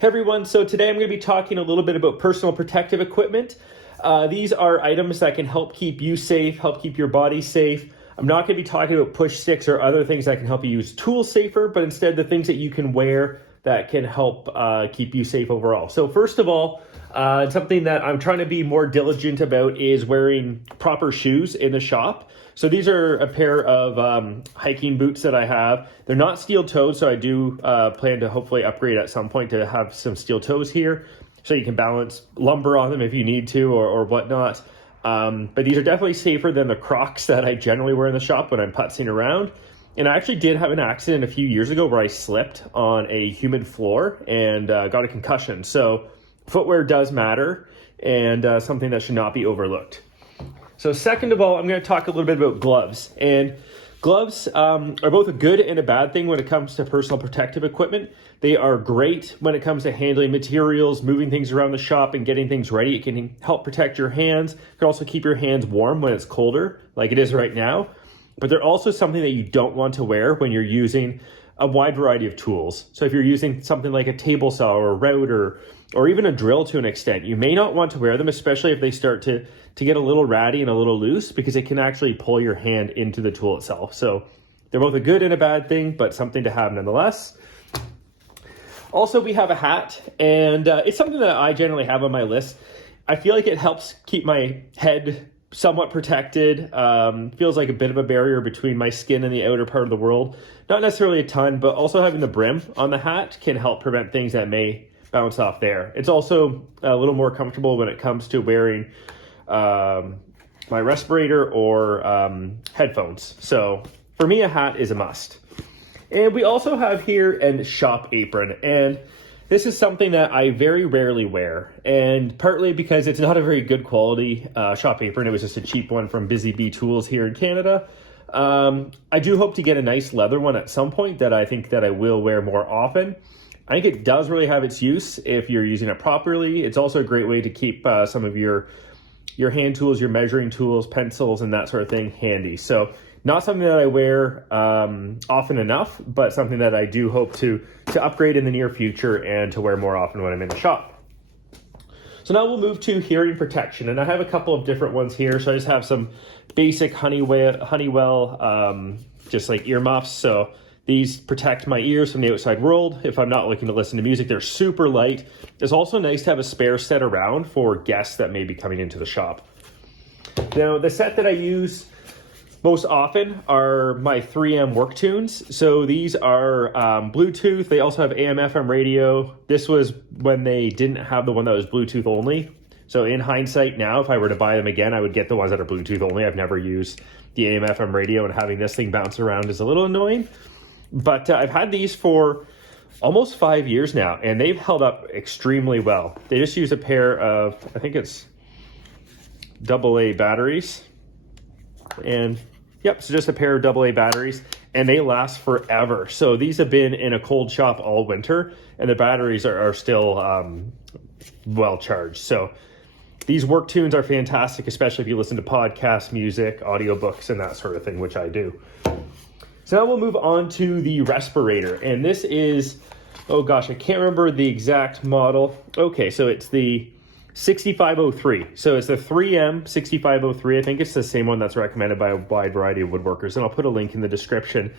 Hey everyone, so today I'm going to be talking a little bit about personal protective equipment. These are items that can help keep you safe, help keep your body safe. I'm not going to be talking about push sticks or other things that can help you use tools safer, but instead the things that you can wear that can help keep you safe overall. So first of all, something that I'm trying to be more diligent about is wearing proper shoes in the shop. So these are a pair of hiking boots that I have. They're not steel toed, so I do plan to hopefully upgrade at some point to have some steel toes here, so you can balance lumber on them if you need to or whatnot. But these are definitely safer than the Crocs that I generally wear in the shop when I'm putzing around. And I actually did have an accident a few years ago where I slipped on a humid floor and got a concussion. So footwear does matter, and something that should not be overlooked. So second of all, I'm going to talk a little bit about gloves. And gloves are both a good and a bad thing when it comes to personal protective equipment. They are great when it comes to handling materials, moving things around the shop, and getting things ready. It can help protect your hands. It can also keep your hands warm when it's colder, like it is right now. But they're also something that you don't want to wear when you're using a wide variety of tools. So if you're using something like a table saw or a router, or even a drill to an extent, you may not want to wear them, especially if they start to get a little ratty and a little loose, because it can actually pull your hand into the tool itself. So they're both a good and a bad thing, but something to have nonetheless. Also, we have a hat, and it's something that I generally have on my list. I feel like it helps keep my head somewhat protected. Feels like a bit of a barrier between my skin and the outer part of the world. Not necessarily a ton, but also having the brim on the hat can help prevent things that may bounce off there. It's also a little more comfortable when it comes to wearing my respirator or headphones. So for me, a hat is a must. And we also have here a shop apron. And this is something that I very rarely wear, and partly because it's not a very good quality shop apron. It was just a cheap one from Busy Bee Tools here in Canada. I do hope to get a nice leather one at some point that I think that I will wear more often. I think it does really have its use if you're using it properly. It's also a great way to keep some of your hand tools, your measuring tools, pencils, and that sort of thing handy. So not something that I wear often enough, but something that I do hope to upgrade in the near future and to wear more often when I'm in the shop. So now we'll move to hearing protection, and I have a couple of different ones here. So I just have some basic Honeywell just like earmuffs. So these protect my ears from the outside world if I'm not looking to listen to music. They're super light. It's also nice to have a spare set around for guests that may be coming into the shop. Now, the set that I use most often are my 3M work tunes. So these are Bluetooth. They also have AM/FM radio. This was when they didn't have the one that was Bluetooth only. So in hindsight now, if I were to buy them again, I would get the ones that are Bluetooth only. I've never used the AM/FM radio, and having this thing bounce around is a little annoying. But I've had these for almost 5 years now, and they've held up extremely well. They just use a pair of, I think it's AA batteries. And yep, so just a pair of AA batteries, and they last forever. So these have been in a cold shop all winter, and the batteries are still well charged. So these work tunes are fantastic, especially if you listen to podcasts, music, audiobooks, and that sort of thing, which I do. So now we'll move on to the Respirator, and this is, oh gosh, I can't remember the exact model. Okay, so it's the 6503. So it's the 3M 6503. I think it's the same one that's recommended by a wide variety of woodworkers, and I'll put a link in the description.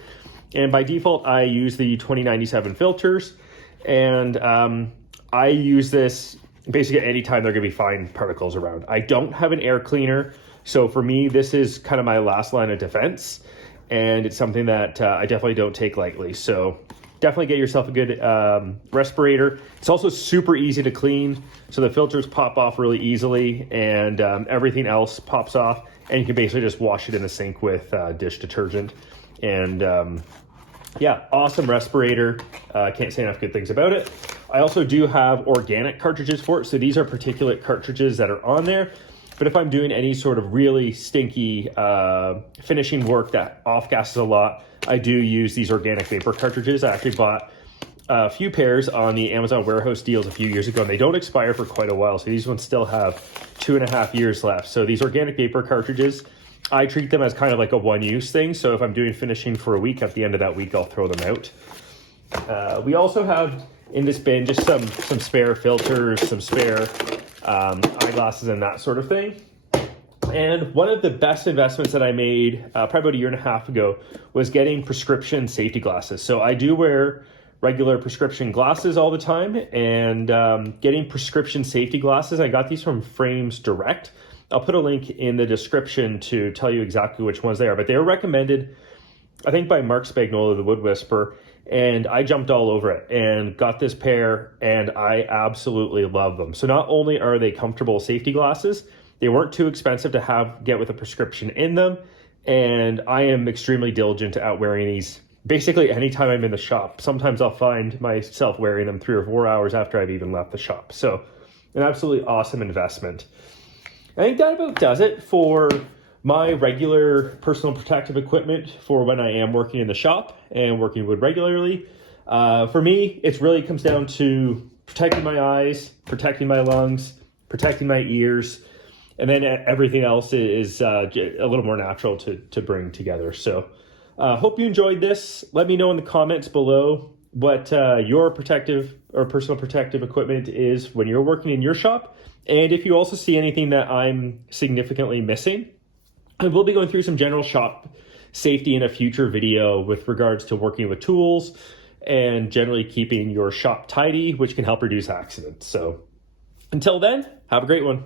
And by default, I use the 2097 filters, and I use this basically anytime there are going to be fine particles around. I don't have an air cleaner, so for me, this is kind of my last line of defense. And it's something that I definitely don't take lightly. So definitely get yourself a good respirator. It's also super easy to clean. So the filters pop off really easily, and everything else pops off. And you can basically just wash it in the sink with dish detergent. And yeah, awesome respirator. Can't say enough good things about it. I also do have organic cartridges for it. So these are particulate cartridges that are on there. But if I'm doing any sort of really stinky finishing work that off-gasses a lot, I do use these organic vapor cartridges. I actually bought a few pairs on the Amazon warehouse deals a few years ago, and they don't expire for quite a while. So these ones still have 2.5 years left. So these organic vapor cartridges, I treat them as kind of like a one-use thing. So if I'm doing finishing for a week, at the end of that week, I'll throw them out. We also have in this bin, just some spare filters, some spare eyeglasses and that sort of thing. And one of the best investments that I made probably about a year and a half ago was getting prescription safety glasses. So I do wear regular prescription glasses all the time, and getting prescription safety glasses, I got these from Frames Direct. I'll put a link in the description to tell you exactly which ones they are, but they were recommended, I think, by Mark Spagnola, the Wood Whisperer, and I jumped all over it and got this pair, and I absolutely love them. So not only are they comfortable safety glasses, they weren't too expensive to get with a prescription in them, and I am extremely diligent at wearing these basically anytime I'm in the shop. Sometimes I'll find myself wearing them 3 or 4 hours after I've even left the shop. So an absolutely awesome investment. I think that about does it for my regular personal protective equipment for when I am working in the shop and working wood regularly. For me, it really comes down to protecting my eyes, protecting my lungs, protecting my ears, and then everything else is a little more natural to bring together. So hope you enjoyed this. Let me know in the comments below what your protective or personal protective equipment is when you're working in your shop. And if you also see anything that I'm significantly missing, I will be going through some general shop safety in a future video with regards to working with tools and generally keeping your shop tidy, which can help reduce accidents. So until then, have a great one.